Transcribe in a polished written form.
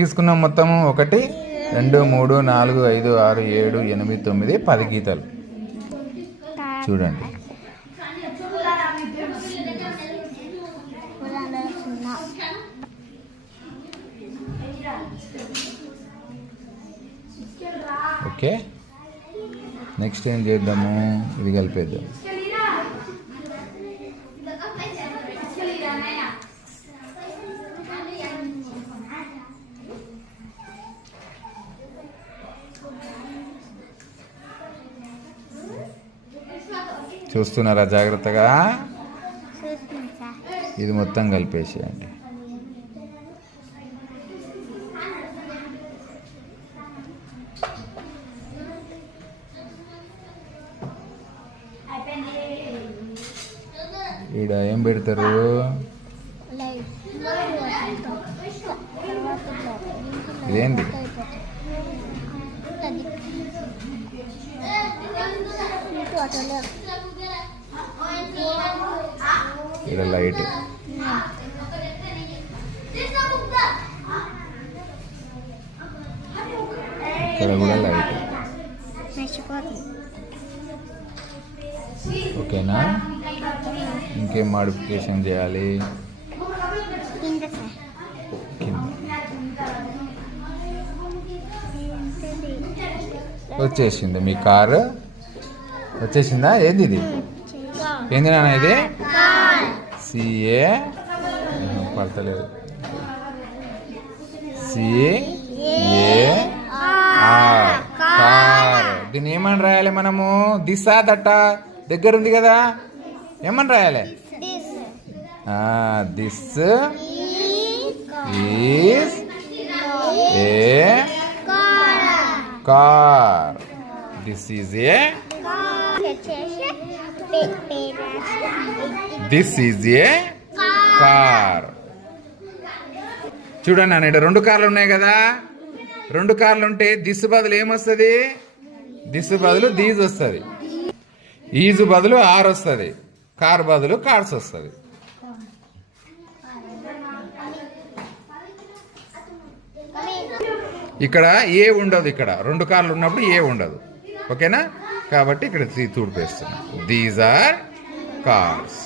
తీసుకున్నాం మొత్తము 1 2 3 4 5 6 7 8 9 10 గీతలు చూడండి. ఓకే, నెక్స్ట్ ఏం చేద్దాము, ఇది కలిపేద్దాం. చూస్తున్నారా జాగ్రత్తగా? ఇది మొత్తం కలిపేసేయండి. ఈడ ఏం పెడతారు? ఇదేంది? ఇక్కడ లైట్, ఇక్కడ కూడా లైట్. ఓకేనా? ఇంకేం మాడిఫికేషన్ చేయాలి? వచ్చేసింది మీ కారు, వచ్చేసిందా? ఏంది ఇది? ఏంది నాన్న ఇది? సిఏ పడతలేదు. CAR car. దీన్ని ఏమని రాయాలి మనము? దిశా దట్ట దగ్గర ఉంది కదా, ఏమని రాయాలి? This is a car. This is a this is a car. చూడండి అన్న, ఇక్కడ 2 కార్లు ఉన్నాయి కదా. 2 కార్లు ఉంటే దిస్ బదులు ఏమొస్తుంది? దిస్ బదులు దీజ్ వస్తుంది, ఈజు బదులు ఆర్ వస్తుంది, కార్ బదులు కార్స్ వస్తుంది. ఇక్కడ ఏ ఉండదు, ఇక్కడ 2 కార్లు ఉన్నప్పుడు ఏ ఉండదు. ఓకేనా? కాబట్టి ఇక్కడ 3 తూడిపేస్తున్నా. These are cars.